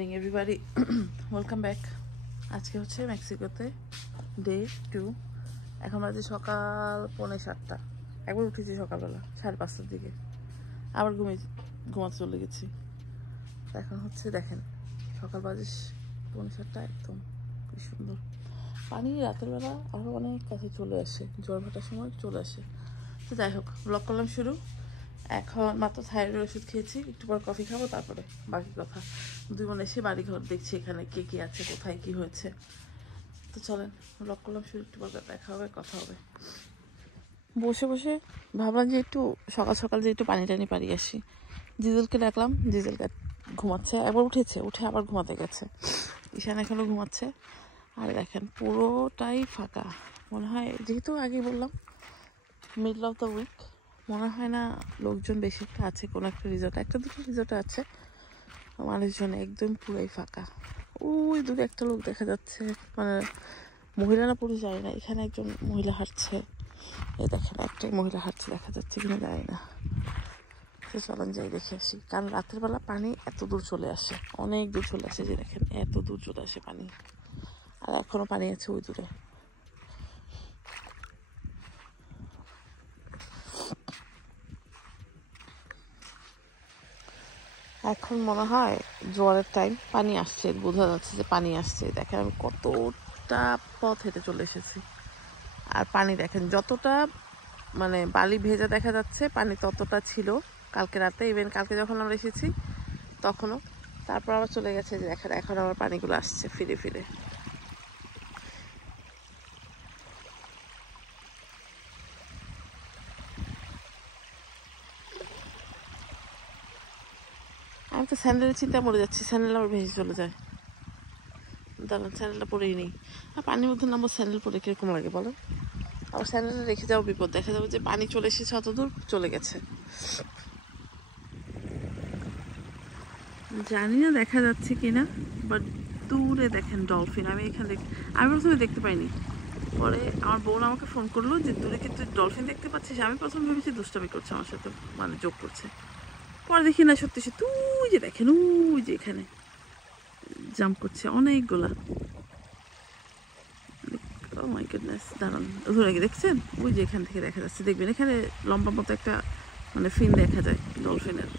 Morning everybody, welcome back. আজকে হচ্ছে মেক্সিকোতে ডে 2। এখন বাজে সকাল 6:45। একবার উঠেছি সকালবেলা 5:30টার দিকে, আবার ঘুমাতে চলে গেছি। এখন হচ্ছে দেখেন সকাল বাজে 6:45, একদম কি সুন্দর পানি। রাতের বেলা আরও অনেক কাছে চলে আসে, জ্বর ভাটার সময় চলে আসে। তো যাই হোক, ব্লগ করলাম শুরু। এখন মাত্র থাইরয়েড ওষুধ খেয়েছি, একটু পর কফি খাবো, তারপরে বাকি কথা। দুই বোন এসে বাড়ি ঘর দেখছি এখানে কে কী আছে, কোথায় কি হয়েছে। তো চলেন ব্লগ করলাম শুরু, একটু পর দেখা হবে, কথা হবে। বসে বসে ভাবলাম যে একটু সকাল সকাল যে একটু পানি টানি পাড়িয়ে আসি। জিজেলকে ডাকলাম, জিজেলকে ঘুমাচ্ছে, একবার উঠেছে, উঠে আবার ঘুমাতে গেছে। ঈশান এখনও ঘুমাচ্ছে। আর দেখেন পুরোটাই ফাঁকা। মনে হয় যেহেতু আগে বললাম মিডল অফ দ্য উইক, মনে হয় না লোকজন বেশি একটা আছে। কোনো একটা রিসোর্ট, একটা দুটো রিসোর্টে আছে মানুষজন, একদম পুরাই ফাঁকা। ওই দূরে একটা লোক দেখা যাচ্ছে, মানে মহিলারা পুরুষ যায় না। এখানে একজন মহিলা হাঁটছে, এই দেখেন একটাই মহিলা হাঁটছে, দেখা যাচ্ছে কিনা যায় না। তো চলেন যাই দেখে আসি, কারণ রাতের বেলা পানি এত দূর চলে আসে, অনেক দূর চলে আসে, যে দেখেন এত দূর চলে আসে পানি। আর এখনো পানি আছে ওই দূরে। এখন মনে হয় জোয়ারের টাইম, পানি আসছে, বোঝা যাচ্ছে যে পানি আসছে। দেখেন আমি কতটা পথ হেঁটে চলে এসেছি, আর পানি দেখেন যতটা মানে বালি ভেজা দেখা যাচ্ছে, পানি ততটা ছিল কালকে রাতে। ইভেন কালকে যখন আমরা এসেছি তখনও। তারপর আবার চলে গেছে, যে দেখেন এখন আবার পানিগুলো আসছে ফিরে ফিরে। আমি তো স্যান্ডেলের চিন্তা মরে যাচ্ছি, স্যান্ডেল আবার ভেসে চলে যায়। দাঁড়ান স্যান্ডেলটা পরেই নেই। আর পানির মধ্যে নামবো, স্যান্ডেল পরে কীরকম লাগে বলো? আবার স্যান্ডেলটা রেখে যাওয়া বিপদ, দেখা যাবে যে পানি চলে এসেছে, অত দূর চলে গেছে। জানি না দেখা যাচ্ছে কিনা, বাট দূরে দেখেন ডলফিন। আমি এখানে আমি প্রথমে দেখতে পাইনি, পরে আমার বোন আমাকে ফোন করলো যে দূরে কিন্তু ডলফিন দেখতে পাচ্ছিস। আমি প্রথমে ভেবেছি দুষ্টামি করছে আমার সাথে, মানে যোগ করছে। পরে দেখি না সত্যি সত্যি ওই যে দেখেন, ওই যে এখানে জাম্প করছে অনেকগুলা। ও মাই গুডনেস, দাঁড়ান ধরে গিয়ে দেখছেন, ওই যে এখান থেকে দেখা যাচ্ছে, দেখবেন এখানে লম্বা মতো একটা মানে ফিন দেখা যায় ডলফিনের।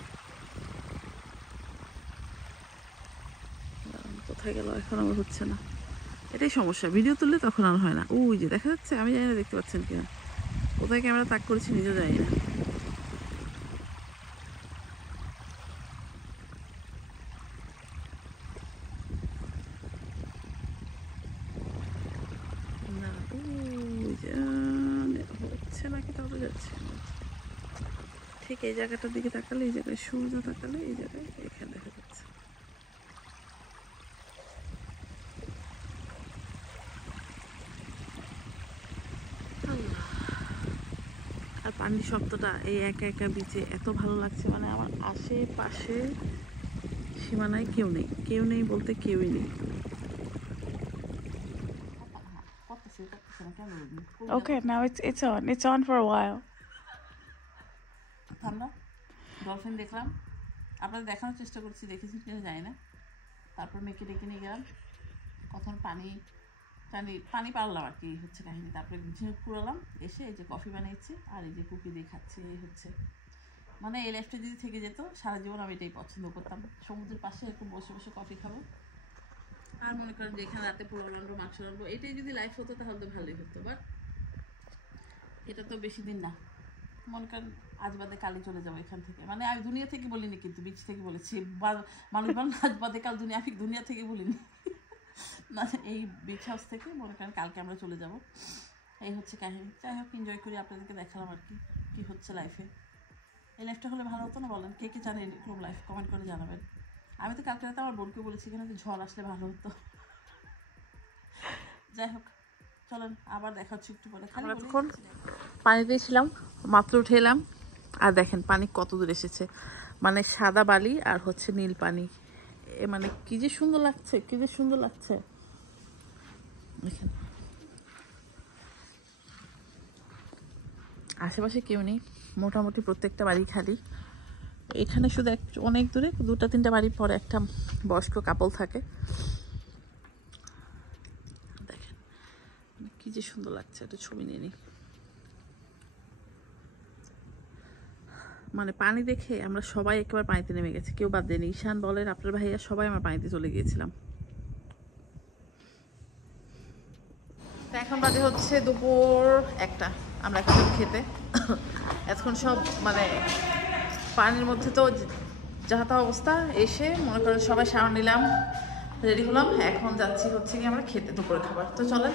কোথায় গেল এখন, আমার হচ্ছে না, এটাই সমস্যা। ভিডিও তুললে তখন আর হয় না। ওই যে দেখা যাচ্ছে, আমি জানি না দেখতে পাচ্ছেন কিনা, কোথায় ক্যামেরা তাক করেছি নিজেও জানি না। না ওই যে হচ্ছে নাকি, তাহলে যাচ্ছে ঠিক এই জায়গাটার দিকে তাকালে, এই জায়গায় সূর্য তাকালে, এই জায়গায় এখানে দেখা যাচ্ছে। আর পানির শব্দটা এই একা একা বিচে এত ভালো লাগছে, মানে আমার আশেপাশে সীমানায় কেউ নেই, কেউ নেই বলতে কেউই নেই। Okay, now it's on. It's on for a while. ঠান্ডা ডলফিন দেখলাম, আপনাদের দেখানোর চেষ্টা করছি, দেখেছি কিনা যায় না। তারপর মেয়েকে ডেকে নিয়ে গেলাম, কখন পানি পানি পারলাম আর কি হচ্ছে কাহিনি। তারপরে ঝিনুক পুরালাম, এসে এই যে কফি বানিয়েছি আর এই যে কুকি দিয়ে খাচ্ছি। এই হচ্ছে মানে এই লাইফটা যদি থেকে যেত সারা জীবন আমি এটাই পছন্দ করতাম, সমুদ্রের পাশে এরকম বসে বসে কফি খাবো, আর মনে করেন যে এখানে রাতে পোলাও রান্না, মাংস রান্না, এটাই যদি লাইফ হতো তাহলে তো ভালোই হতো। বাট এটা তো বেশি দিন না, মনে করেন আজ বাদে কালই চলে যাবো এখান থেকে। মানে আমি দুনিয়া থেকে বলিনি, কিন্তু বিচ থেকে বলেছি। মানুষ বলেন আজ বাদে কাল দুনিয়া, আমি দুনিয়া থেকে বলিনি না, এই বিচ হাউস থেকে মনে করেন কালকে আমরা চলে যাব। এই হচ্ছে কাহিনী। যাই হোক, এনজয় করি, আপনাদেরকে দেখালাম আর কি কী হচ্ছে লাইফে। এই লাইফটা হলে ভালো হতো না বলেন? কে কে জানেন এরকম লাইফ, কমেন্ট করে জানাবেন। আমি তো কালকে রাতে আমার বোনকে বলেছি এখানে যে ঝড় আসলে ভালো হতো। যাই হোক চলেন, আবার দেখা হচ্ছে একটু পরে। খালি তখন পানিতে ছিলাম, মাত্র উঠে এলাম, আর দেখেন পানি কত দূর এসেছে, মানে সাদা বালি আর হচ্ছে নীল পানি। মানে কি যে সুন্দর লাগছে, কি যে সুন্দর লাগছে দেখেন। আশেপাশে কেউ নেই, মোটামুটি প্রত্যেকটা বাড়ি খালি। এখানে শুধু অনেক দূরে 2-3টা বাড়ি পরে একটা বয়স্ক কাপল থাকে। দেখেন কি যে সুন্দর লাগছে, একটা ছবি নিয়ে নিই। মানে পানি দেখে আমরা সবাই একেবারে পানিতে নেমে গেছি, কেউ বাদ দেয়নি। ঈশান বলেন, আপনার ভাইয়া, সবাই আমরা পানিতে চলে গিয়েছিলাম। এখন বাজে হচ্ছে দুপুর 1টা, আমরা এখন খেতে। এখন সব মানে পানির মধ্যে তো যাহাতা অবস্থা, এসে মনে করেন সবাই শাওয়ার নিলাম, রেডি হলাম, এখন যাচ্ছি হচ্ছে কি আমরা খেতে দুপুরে খাবার। তো চলেন,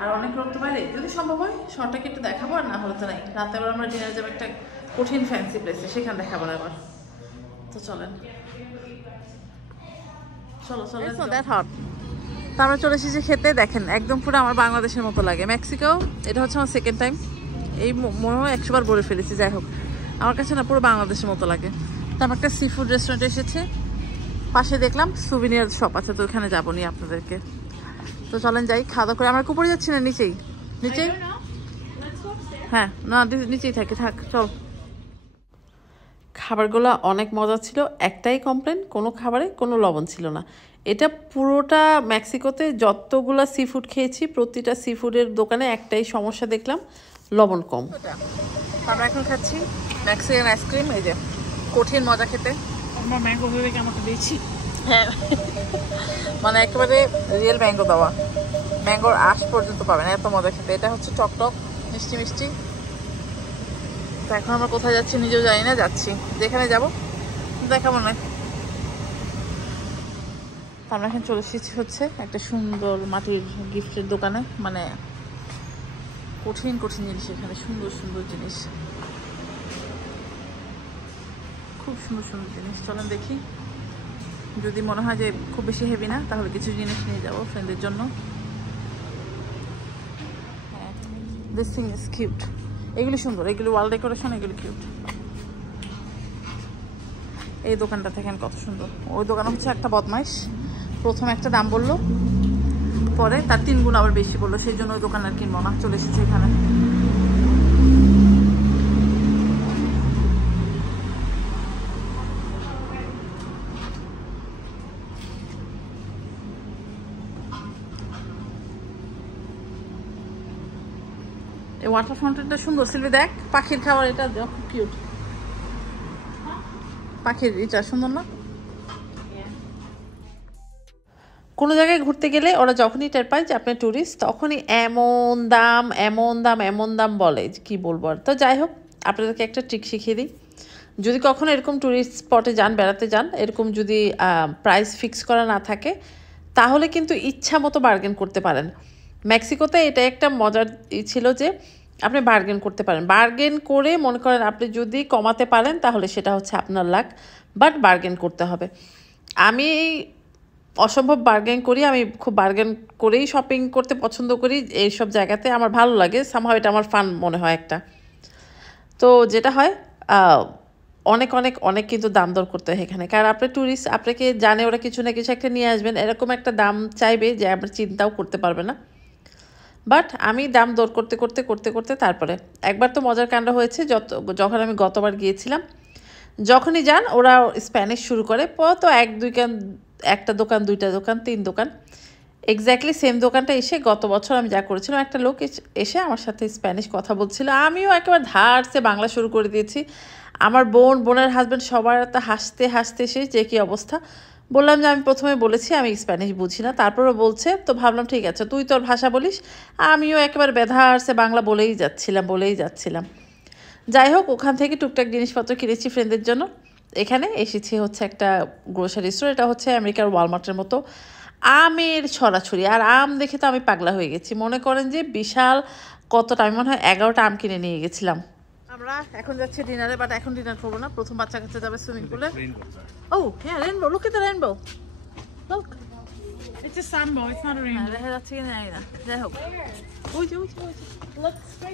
আর অনেক রকম তো বাইরে, যদি সম্ভব হয় শর্টটাকে একটু দেখাবো, আর না হলে তো নাই। রাতে আবার আমরা ডিনার যাবো একটা কঠিন ফ্যান্সি প্লেসে, সেখানে দেখাবো না আবার। তো চলেন, চলো চলো। তো আমরা চলে এসেছি খেতে। দেখেন একদম পুরো আমার বাংলাদেশের মতো লাগে। মেক্সিকো এটা হচ্ছে আমার সেকেন্ড টাইম, এই মনে হয় 100 বার বলে ফেলেছি। যাই হোক, আমার কাছে না পুরো বাংলাদেশের মতো লাগে। তো আমরা একটা সি ফুড রেস্টুরেন্টে এসেছি, পাশে দেখলাম সুভিনিয়ার শপ আছে, তো ওখানে যাবো নি আপনাদেরকে। তো চলেন যাই, খাওয়া দাওয়া করে। আমরা উপরে যাচ্ছি না, নিচেই নিচেই। হ্যাঁ না, নিচেই থাকি, থাক চল। খাবারগুলো অনেক মজা ছিল, একটাই কমপ্লেন, কোনো খাবারে কোনো লবণ ছিল না। এটা পুরোটা মেক্সিকোতে যতগুলা সি ফুড খেয়েছি, প্রতিটা সি ফুডের দোকানে একটাই সমস্যা দেখলাম, লবণ কম। আমরা এখন খাচ্ছি মেক্সিকান আইসক্রিম, এই যে কঠিন মজা খেতে। আমরা ম্যাঙ্গো ভেবে আমাকে দিয়েছি। হ্যাঁ, মানে একেবারে রিয়েল ম্যাঙ্গো দেওয়া, ম্যাঙ্গোর আঁশ পর্যন্ত পাবেন, এত মজা খেতে। এটা হচ্ছে টক টক মিষ্টি মিষ্টি। তো এখন আমরা কোথায় যাচ্ছি নিজেও জানি না, যাচ্ছি যেখানে যাবো দেখাবো না। আমরা এখন চলে এসেছি হচ্ছে একটা সুন্দর মাটির গিফটের দোকানে, মানে কঠিন কঠিন জিনিস এখানে, সুন্দর সুন্দর জিনিস, খুব সুন্দর সুন্দর জিনিস। চলেন দেখি, যদি মনে হয় যে খুব বেশি হেভি না, তাহলে কিছু জিনিস নিয়ে যাবো ফ্রেন্ডের জন্য। দিস থিং ইজ কিউট, এগুলি সুন্দর, এগুলি ওয়াল ডেকোরেশন, এগুলি কিউট। এই দোকানটা দেখেন কত সুন্দর। ওই দোকানে হচ্ছে একটা বদমাইশ, প্রথমে একটা দাম বললো, পরে তার 3 গুণ আবার বেশি বললো, সেই জন্য ওই দোকান আর কিনবো না, চলে এসেছি এখানে। এই ওয়াটার ফাউন্টেনটা সুন্দর, সিলভি দেখ, পাখির খাবার, এটা খুব কিউট, পাখির এটা সুন্দর না? কোনো জায়গায় ঘুরতে গেলে ওরা যখনই টের পায় যে আপনি ট্যুরিস্ট, তখনই এমন দাম এমন দাম এমন দাম বলে, কি বলবো আর। তো যাই হোক, আপনাদেরকে একটা ট্রিক শিখিয়ে দিই। যদি কখনো এরকম ট্যুরিস্ট স্পটে যান, বেড়াতে যান, এরকম যদি প্রাইস ফিক্স করা না থাকে, তাহলে কিন্তু ইচ্ছা মতো বার্গেন করতে পারেন। মেক্সিকোতে এটা একটা মজার ছিল যে আপনি বার্গেন করতে পারেন, বার্গেন করে মনে করেন আপনি যদি কমাতে পারেন তাহলে সেটা হচ্ছে আপনার লাক, বাট বার্গেন করতে হবে। আমি অসম্ভব বার্গেন করি, আমি খুব বার্গেন করেই শপিং করতে পছন্দ করি এইসব জায়গাতে, আমার ভালো লাগে, সামহাও এটা আমার ফান মনে হয় একটা। তো যেটা হয় অনেক অনেক অনেক কিন্তু দাম দর করতে হয় এখানে, কারণ আপনি ট্যুরিস্ট, আপনাকে জানে ওরা কিছু না কিছু একটা নিয়ে আসবেন, এরকম একটা দাম চাইবে যে আপনার চিন্তাও করতে পারবে না। বাট আমি দাম দর করতে করতে করতে করতে তারপরে একবার তো মজার কাণ্ড হয়েছে, যখন আমি গতবার গিয়েছিলাম, যখনই যান ওরা স্প্যানিশ শুরু করে, তো একটা দোকান, 2টা দোকান, 3 দোকান, এক্স্যাক্টলি সেম দোকানটা এসে গত বছর আমি যা করেছিলাম, একটা লোক এসে আমার সাথে স্প্যানিশ কথা বলছিল, আমিও একেবারে ধারসে বাংলা শুরু করে দিয়েছি। আমার বোনের হাজব্যান্ড সবার তো হাসতে হাসতে সে যে কী অবস্থা। বললাম যে আমি প্রথমে বলেছি আমি স্প্যানিশ বুঝি না, তারপরও বলছে, তো ভাবলাম ঠিক আছে তুই তোর ভাষা বলিস, আমিও একেবারে বেধারসে বাংলা বলেই যাচ্ছিলাম। যাই হোক, ওখান থেকে টুকটাক জিনিসপত্র কিনেছি ফ্রেন্ডদের জন্য। এখানে এসেছি হচ্ছে একটা গ্রোসারি স্টোর, এটা হচ্ছে আমেরিকার ওয়ালমার্টের মতো, আমের ছড়াছড়ি, আর আম দেখে তো আমি পাগলা হয়ে গেছি। মনে করেন যে বিশাল কতটা, আমি মনে হয় 11টা আম কিনে নিয়ে গেছিলাম। আমরা এখন যাচ্ছি ডিনারে, বাট এখন ডিনার করবো না, প্রথম বাচ্চা কাচ্চা যাবে সুইমিং পুলে। ও হ্যাঁ, rainbow, look at the rainbow, look, It's a sunbow, it's not a rainbow. দেখা যাচ্ছে কি না জানি না, যাই হোক।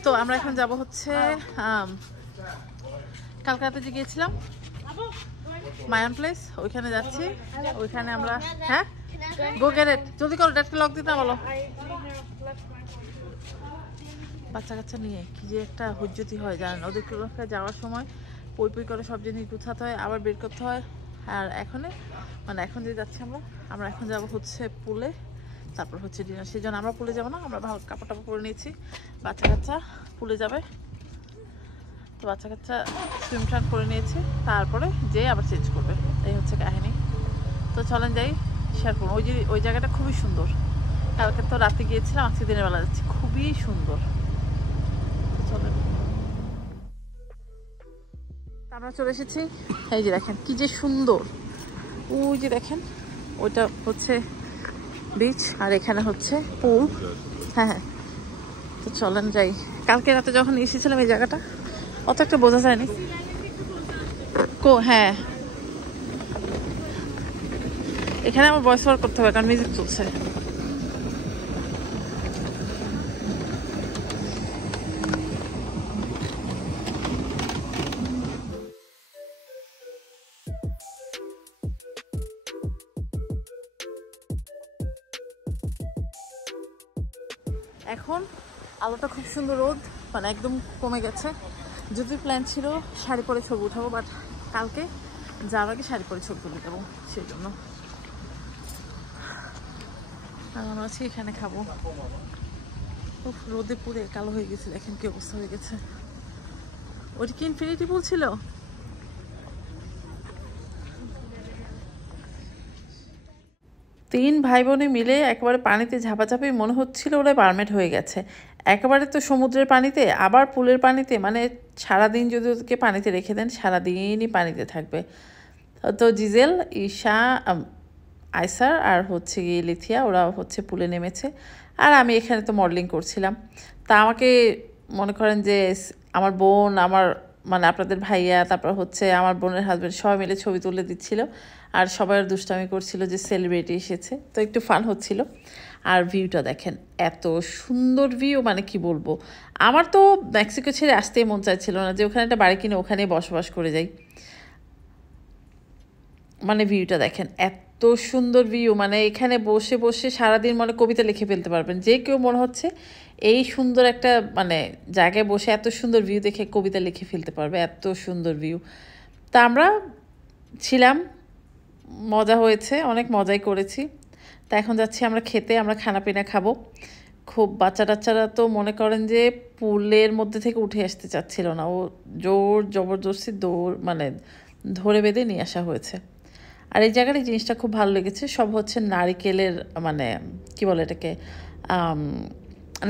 তো আমরা এখন যাব হচ্ছে কালকে রাতে যে গিয়েছিলাম মায়ান প্লেস, ওইখানে যাচ্ছি। ওইখানে আমরা, হ্যাঁ গো গেট ইট, জলদি করো, ড্যাডকে লক দিতে বলো। বাচ্চা কাচ্চা নিয়ে কি যে একটা হুজ্জতি হয় জানেন, ওদেরকে যাওয়ার সময় পই পই করে সব জিনিস গুছাতে হয়, আবার বের করতে হয়। আর এখন যে যাচ্ছি আমরা এখন যাবো হচ্ছে পুলে, তারপর হচ্ছে ডিনার। সেই জন্য আমরা পুলে যাবো না, আমরা ভালো কাপড় টাপড় পরে নিয়েছি। বাচ্চা কাচ্চা পুলে যাবে, তো বাচ্চা কাচ্চা সুইম ট্রান করে নিয়েছি, তারপরে যেয়ে আবার চেঞ্জ করবে। এই হচ্ছে কাহিনী। তো চলেন যাই, শেয়ার করুন। ওই জায়গাটা খুবই সুন্দর। কালকে তো রাতে গিয়েছিলাম, আজকে দিনের বেলা যাচ্ছি, খুবই সুন্দর। চলেন, আমরা চলে এসেছি। এই যে দেখেন কি যে সুন্দর, ওই যে দেখেন ওইটা হচ্ছে বিচ, আর এখানে হচ্ছে পুল। হ্যাঁ, তো চলেন যাই। কালকে রাতে যখন এসেছিলাম এই জায়গাটা অত একটা বোঝা যায়নি। হ্যাঁ, এখানে আমার ভয়েস ওভার করতে হবে কারণ মিউজিক চলছে। এখন আলোটা খুব সুন্দর, রোদ মানে একদম কমে গেছে। যদি প্ল্যান ছিল শাড়ি পরে ছবি উঠাবো, বাট কালকে যাওয়ার আগে শাড়ি পরে ছবি তুলে দেবো, সেই জন্য। আর আমরা আছি এখানে খাবো। রোদে পুরে কালো হয়ে গেছে, দেখেন কি অবস্থা হয়ে গেছে। ওইটা কি ইনফিনিটি পুল ছিল? তিন ভাই বোনে মিলে একেবারে পানিতে ঝাপাঝাপি, মনে হচ্ছিল ওরা পারমেট হয়ে গেছে একেবারে। তো সমুদ্রের পানিতে আবার পুলের পানিতে, মানে সারাদিন যদি ওদেরকে পানিতে রেখে দেন সারাদিনই পানিতে থাকবে। তো জিজেল, ঈশা, আইসার আর হচ্ছে গিয়ে লিথিয়া, ওরা হচ্ছে পুলে নেমেছে। আর আমি এখানে তো মডেলিং করছিলাম। তা আমাকে মনে করেন যে আমার বোন, আমার মানে আপনাদের ভাইয়া, তারপর হচ্ছে আমার বোনের হাজব্যান্ড সবাই মিলে ছবি তুলে দিচ্ছিল। আর সবাই দুষ্টামি করছিল যে সেলিব্রিটি এসেছে, তো একটু ফান হচ্ছিল। আর ভিউটা দেখেন, এত সুন্দর ভিউ, মানে কি বলবো। আমার তো মেক্সিকো ছেড়ে আসতেই মন চাইছিল না, যে ওখানে একটা বাড়ি কিনে ওখানেই বসবাস করে যাই। মানে ভিউটা দেখেন, এত সুন্দর ভিউ, মানে এখানে বসে বসে সারাদিন মানে কবিতা লিখে ফেলতে পারবেন। যে কেউ মনে হচ্ছে এই সুন্দর একটা মানে জায়গায় বসে এত সুন্দর ভিউ দেখে কবিতা লিখে ফেলতে পারবে, এত সুন্দর ভিউ। তা আমরা ছিলাম, মজা হয়েছে, অনেক মজাই করেছি। তা এখন যাচ্ছি আমরা খেতে, আমরা খানা পিনা খাবো। খুব বাচ্চা টাচ্চারা তো মনে করেন যে পুলের মধ্যে থেকে উঠে আসতে চাচ্ছিল না, ও জোর জবরদস্তি মানে ধরে বেঁধে নিয়ে আসা হয়েছে। আর এই জায়গার এই জিনিসটা খুব ভালো লেগেছে, সব হচ্ছে নারকেলের, মানে কি বলে এটাকে,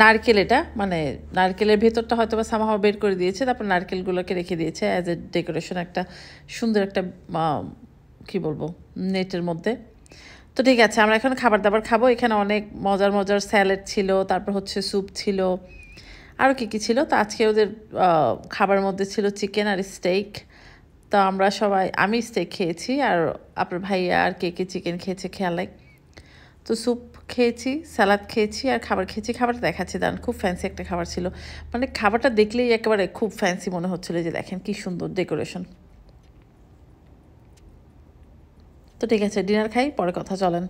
নারকেল, এটা মানে নারকেলের ভেতরটা হয়তো বা সামাহাও বের করে দিয়েছে, তারপর নারকেলগুলোকে রেখে দিয়েছে অ্যাজ এ ডেকোরেশন, একটা সুন্দর একটা কি বলবো নেটের মধ্যে। তো ঠিক আছে, আমরা এখন খাবার দাবার খাবো। এখানে অনেক মজার মজার স্যালাড ছিল, তারপর হচ্ছে স্যুপ ছিল, আরও কী কী ছিল। তো আজকে ওদের খাবার মধ্যে ছিল চিকেন আর স্টেক। তো আমরা সবাই, আমি স্টেক খেয়েছি, আর আপনার ভাইয়া আর কে কে চিকেন খেয়েছে খেয়াল নাই। তো স্যুপ খেয়েছি, স্যালাড খেয়েছি, আর খাবার খেয়েছি। খাবারটা দেখাচ্ছি, দাঁড়ান, খুব ফ্যান্সি একটা খাবার ছিল। মানে খাবারটা দেখলেই একেবারে খুব ফ্যান্সি মনে হচ্ছিলো, যে দেখেন কি সুন্দর ডেকোরেশন। তো ঠিক আছে, ডিনার খাই, পরে কথা, চলেন।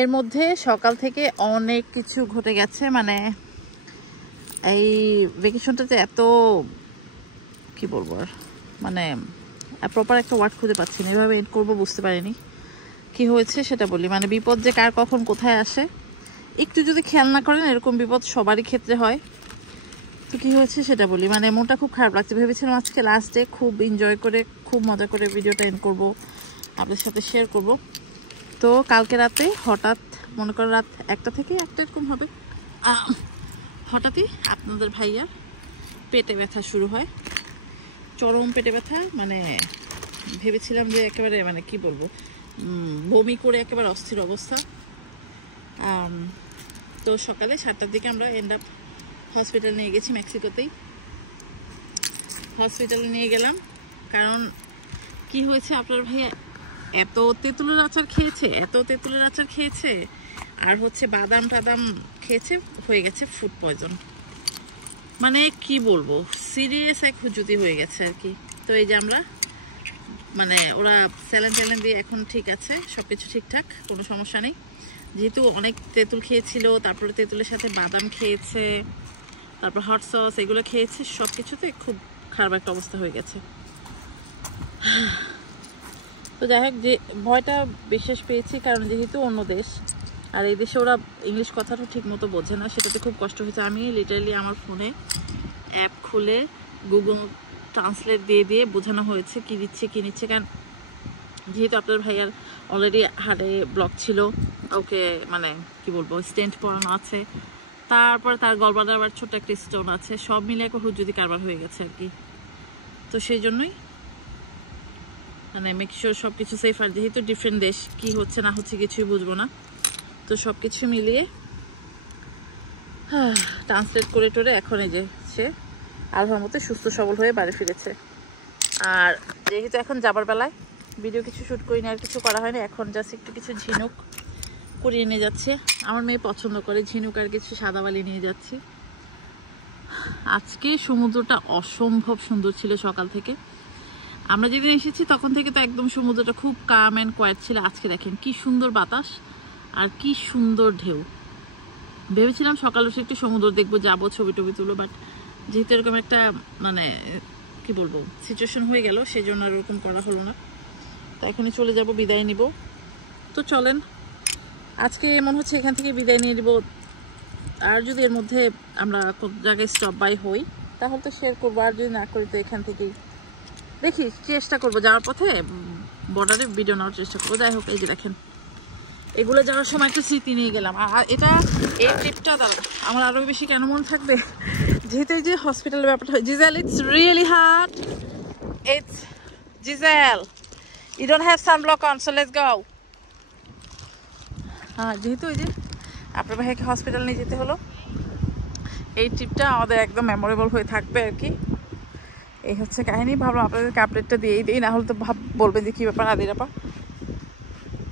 এর মধ্যে সকাল থেকে অনেক কিছু ঘটে গেছে, মানে এই ভ্যাকেশনটাতে এত কি বলবো আর, মানে প্রপার একটা ওয়ার্ড খুঁজে পাচ্ছি না, এভাবে এন্ড করবো বুঝতে পারিনি। কি হয়েছে সেটা বলি, মানে বিপদ যে কার কখন কোথায় আসে একটু যদি খেয়াল না করেন, এরকম বিপদ সবারই ক্ষেত্রে হয়। তো কী হয়েছে সেটা বলি, মানে মনটা খুব খারাপ লাগছে। ভেবেছিলাম আজকে লাস্ট ডে, খুব এনজয় করে খুব মজা করে ভিডিওটা এন্ড করবো, আপনাদের সাথে শেয়ার করব। তো কালকে রাতে হঠাৎ, মনে করেন রাত 1টা থেকে 1টা এরকম হবে, হঠাৎই আপনাদের ভাইয়ার পেটে ব্যথা শুরু হয়, চরম পেটে ব্যথা। মানে ভেবেছিলাম যে একেবারে মানে কি বলবো, বমি করে একেবারে অস্থির অবস্থা। তো সকালে 7টার দিকে আমরা এন্ড আপ হসপিটাল নিয়ে গেছি, মেক্সিকোতেই হসপিটালে নিয়ে গেলাম। কারণ কি হয়েছে, আপনার ভাইয়া এত তেঁতুলের আচার খেয়েছে, আর হচ্ছে বাদাম টাদাম খেয়েছে, হয়ে গেছে ফুড পয়জন। মানে কি বলবো, সিরিয়াস এক হুজুতি হয়ে গেছে আর কি। তো এই যে আমরা, মানে ওরা স্যালাইন ট্যালাইন দিয়ে এখন ঠিক আছে, সব কিছু ঠিকঠাক, কোনো সমস্যা নেই। যেহেতু অনেক তেঁতুল খেয়েছিল, তারপরে তেঁতুলের সাথে বাদাম খেয়েছে, তারপর হট সস এগুলো খেয়েছে, সব কিছুতে খুব খারাপ একটা অবস্থা হয়ে গেছে। তো যাই হোক, যে ভয়টা বিশেষ পেয়েছি কারণ যেহেতু অন্য দেশ, আর এই দেশে ওরা ইংলিশ কথাটা ঠিক মতো বোঝে না, সেটাতে খুব কষ্ট হয়েছে। আমি লিটারালি আমার ফোনে অ্যাপ খুলে গুগল ট্রান্সলেট দিয়ে দিয়ে বোঝানো হয়েছে কী দিচ্ছে কী নিচ্ছে, কারণ যেহেতু আপনার ভাইয়ার অলরেডি হাড়ে ব্লক ছিল, ওকে মানে কি বলবো স্টেন্ট পরানো আছে, তারপর তার গলব্লাডার আবার ছোট্ট একটা স্টোন আছে, সব মিলে একটা হুজুদি কারবার হয়ে গেছে আর কি। তো সেই জন্যই মানে মেক শিওর সব কিছু সেফ, আর যেহেতু ডিফারেন্ট দেশ, কি হচ্ছে না হচ্ছে কিছুই বুঝবো না, তো সব কিছু মিলিয়ে ট্রান্সলেট করে টোরে এখন এই যে সে আল্লাহর মতো সুস্থ সবল হয়ে বাড়ি ফিরেছে। আর যেহেতু এখন যাবার বেলায় ভিডিও কিছু শ্যুট করি না, আর কিছু করা হয়নি, এখন জাস্ট একটু কিছু ঝিনুক কুড়িয়ে নিয়ে যাচ্ছে। আমার মেয়ে পছন্দ করে ঝিনুক, আর কিছু সাদা বালি নিয়ে যাচ্ছি। আজকে সমুদ্রটা অসম্ভব সুন্দর ছিল সকাল থেকে, আমরা যেদিন এসেছি তখন থেকে তো একদম সমুদ্রটা খুব কাম অ্যান্ড কোয়াইট ছিল। আজকে দেখেন কি সুন্দর বাতাস আর কি সুন্দর ঢেউ। ভেবেছিলাম সকাল উঠে একটু সমুদ্র দেখবো, যাবো ছবি টবি তুলো, বাট যেহেতু এরকম একটা মানে কি বলবো সিচুয়েশন হয়ে গেল, সেই জন্য আর ওরকম করা হলো না। তো এখনই চলে যাব, বিদায় নিব। তো চলেন আজকে মনে হচ্ছে এখান থেকে বিদায় নিয়ে নিব, আর যদি এর মধ্যে আমরা কোন জায়গায় স্টপ বাই হই তাহলে তো শেয়ার করবো, আর যদি না করি তো এখান থেকেই দেখি চেষ্টা করবো যাওয়ার পথে বর্ডারে ভিডিও নেওয়ার চেষ্টা করবো। যাই হোক, এই যে দেখেন এগুলো যাওয়ার সময় একটা স্মৃতি নিয়ে গেলাম। আর এটা এই ট্রিপটা দ্বারা আমার আরও বেশি কেন মনে থাকবে, যেহেতু এই যে হসপিটালের ব্যাপারটা হয়। Gisele, it's really hard, it's Gisele, you don't have sunblock on, so let's go. হ্যাঁ, যেহেতু ওই যে আপনার ভাইকে হসপিটাল নিয়ে যেতে হলো, এই ট্রিপটা আমাদের একদম মেমোরেবল হয়ে থাকবে আর কি। এই হচ্ছে কাহিনী। ভাবলাম আপনাদেরকে আপডেটটা দিয়েই দিই, না হলে তো বলবেন যে কী ব্যাপার আদির আপা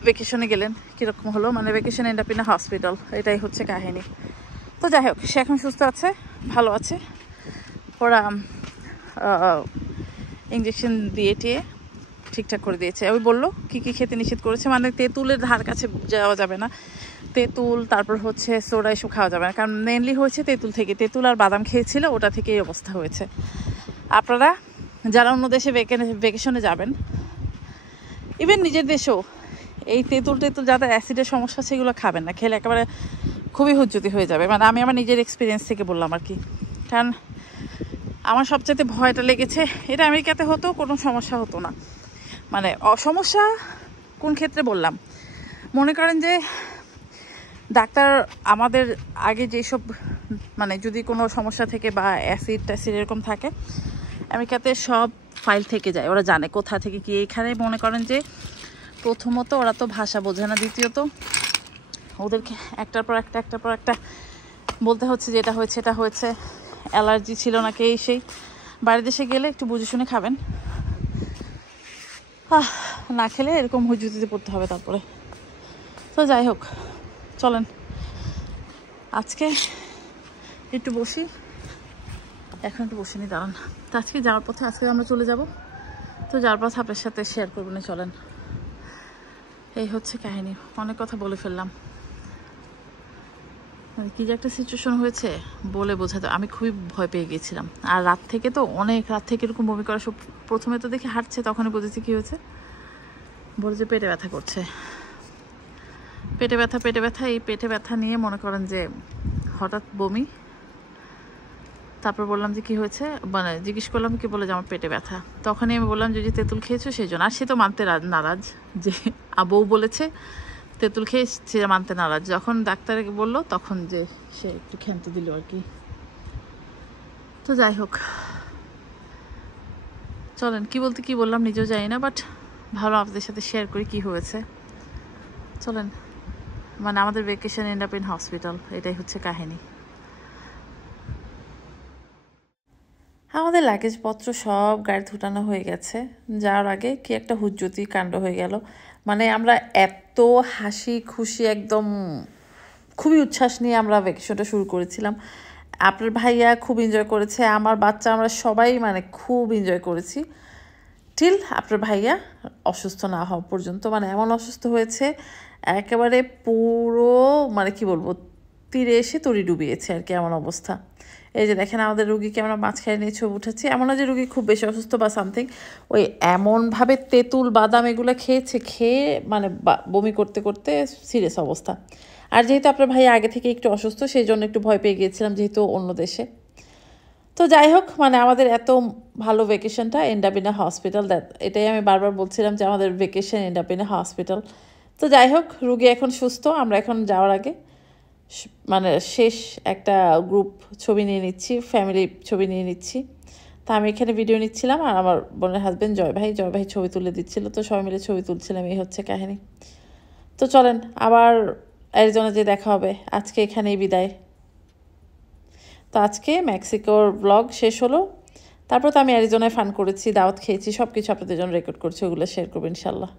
ভ্যাকেশনে গেলেন কীরকম হলো, মানে vacation and up in hospital, এটাই হচ্ছে কাহিনী। তো যাই হোক, সে এখন সুস্থ আছে, ভালো আছে। ওরা ইঞ্জেকশন দিয়ে টিয়ে ঠিকঠাক করে দিয়েছে। ওই বললো কী কী খেতে নিষেধ করেছে, মানে তেঁতুলের ধার কাছে যাওয়া যাবে না, তেঁতুল তারপর হচ্ছে সোডা এসব খাওয়া যাবে না, কারণ মেনলি হয়েছে তেঁতুল থেকে, তেঁতুল আর বাদাম খেয়েছিল, ওটা থেকে এই অবস্থা হয়েছে। আপনারা যারা অন্য দেশে ভ্যাকেশনে যাবেন, ইভেন নিজের দেশেও এই তেঁতুল যাদের অ্যাসিডের সমস্যা সেগুলো খাবেন না, খেলে একেবারে খুবই হুজ্জুতি হয়ে যাবে। মানে আমি আমার নিজের এক্সপিরিয়েন্স থেকে বললাম আর কি, কারণ আমার সবচেয়ে ভয়টা লেগেছে, এটা আমেরিকাতে হতো কোনো সমস্যা হতো না। মানে অসমস্যা কোন ক্ষেত্রে বললাম, মনে করেন যে ডাক্তার আমাদের আগে যেসব মানে যদি কোনো সমস্যা থেকে বা অ্যাসিড ট্যাসিড এরকম থাকে, আমেরিকাতে সব ফাইল থেকে যায়, ওরা জানে কোথা থেকে কি। এখানে মনে করেন যে প্রথমত ওরা তো ভাষা বোঝে না, দ্বিতীয়ত ওদেরকে একটার পর একটা বলতে হচ্ছে যে এটা হয়েছে এটা হয়েছে, অ্যালার্জি ছিল নাকি এই সেই। বাইরের দেশে গেলে একটু বুঝে শুনে খাবেন, না খেলে এরকম হুজুতিতে পড়তে হবে তারপরে। তো যাই হোক, চলেন আজকে একটু বসি, এখন একটু বসে নি, দাঁড়ান। তো আজকে যাওয়ার পথে আজকে আমরা চলে যাব, তো যাওয়ার পথে আপনার সাথে শেয়ার করবো না, চলেন। এই হচ্ছে কাহিনী, অনেক কথা বলে ফেললাম, মানে কি যে একটা সিচুয়েশন হয়েছে বলে বোঝাতে, আমি খুবই ভয় পেয়ে গিয়েছিলাম। আর রাত থেকে তো অনেক রাত থেকে এরকম বমি করা, সব প্রথমে তো দেখে হাঁটছে, তখনই বুঝেছি কী হয়েছে, বলে যে পেটে ব্যথা করছে, পেটে ব্যথা। এই পেটে ব্যথা নিয়ে মনে করেন যে হঠাৎ বমি, তারপর বললাম যে কি হয়েছে, মানে জিজ্ঞেস করলাম কি, বলে যে আমার পেটে ব্যথা। তখনই আমি বললাম যে তেঁতুল খেয়েছো সেই জন্য। আর সে তো মানতে নারাজ, যে বউ বলেছে তেঁতুল খেয়ে, সে মানতে নারাজ। যখন ডাক্তার বললো তখন যে সে একটু ক্ষান্ত দিল আর কি। তো যাই হোক, চলেন কি বলতে কি বললাম নিজেও জানি না, বাট ভালো আপনাদের সাথে শেয়ার করি কি হয়েছে। চলেন, মানে আমাদের vacation and up in hospital, এটাই হচ্ছে কাহিনী। আমাদের লাগেজপত্র সব গাড়িতে উঠানো হয়ে গেছে, যাওয়ার আগে কি একটা হুজ্জতি কাণ্ড হয়ে গেল। মানে আমরা এত হাসি খুশি একদম খুবই উচ্ছ্বাস নিয়ে আমরা ভ্যাকেশনটা শুরু করেছিলাম। আপনার ভাইয়া খুব এনজয় করেছে, আমার বাচ্চা, আমরা সবাই মানে খুব এনজয় করেছি। টিল আপনার ভাইয়া অসুস্থ না হওয়া পর্যন্ত, মানে এমন অসুস্থ হয়েছে একেবারে পুরো, মানে কি বলবো, তীরে এসে তরি ডুবিয়েছে আর কি, এমন অবস্থা। এই যে দেখেন আমাদের রুগীকে আমরা মাঝখানে নিয়ে ছবি উঠেছি, এমন না যে রুগী খুব বেশি অসুস্থ বা সামথিং, ওই এমনভাবে তেঁতুল বাদাম এগুলো খেয়েছে, খেয়ে মানে বমি করতে করতে সিরিয়াস অবস্থা। আর যেহেতু আপনার ভাই আগে থেকে একটু অসুস্থ, সেই জন্য একটু ভয় পেয়ে গিয়েছিলাম, যেহেতু অন্য দেশে। তো যাই হোক, মানে আমাদের এত ভালো ভেকেশনটা end up in a hospital, এটাই আমি বারবার বলছিলাম যে আমাদের vacation end up in a hospital. তো যাই হোক, রুগী এখন সুস্থ। আমরা এখন যাওয়ার আগে মানে শেষ একটা গ্রুপ ছবি নিয়ে নিচ্ছি, ফ্যামিলি ছবি নিয়ে নিচ্ছি। তা আমি এখানে ভিডিও নিচ্ছিলাম, আর আমার বোনের হাজব্যান্ড জয় ভাই ছবি তুলে দিচ্ছিল, তো সবাই মিলে ছবি তুলছিলাম। এই হচ্ছে কাহিনী। তো চলেন আবার অ্যারিজোনা যে দেখা হবে। আজকে এখানেই বিদায়। তো আজকে মেক্সিকোর ব্লগ শেষ হলো। তারপর তো আমি অ্যারিজোনায় ফান করেছি, দাওয়াত খেয়েছি, সব কিছু আপনাদের জন্য রেকর্ড করছি, ওগুলো শেয়ার করবো ইনশাল্লাহ।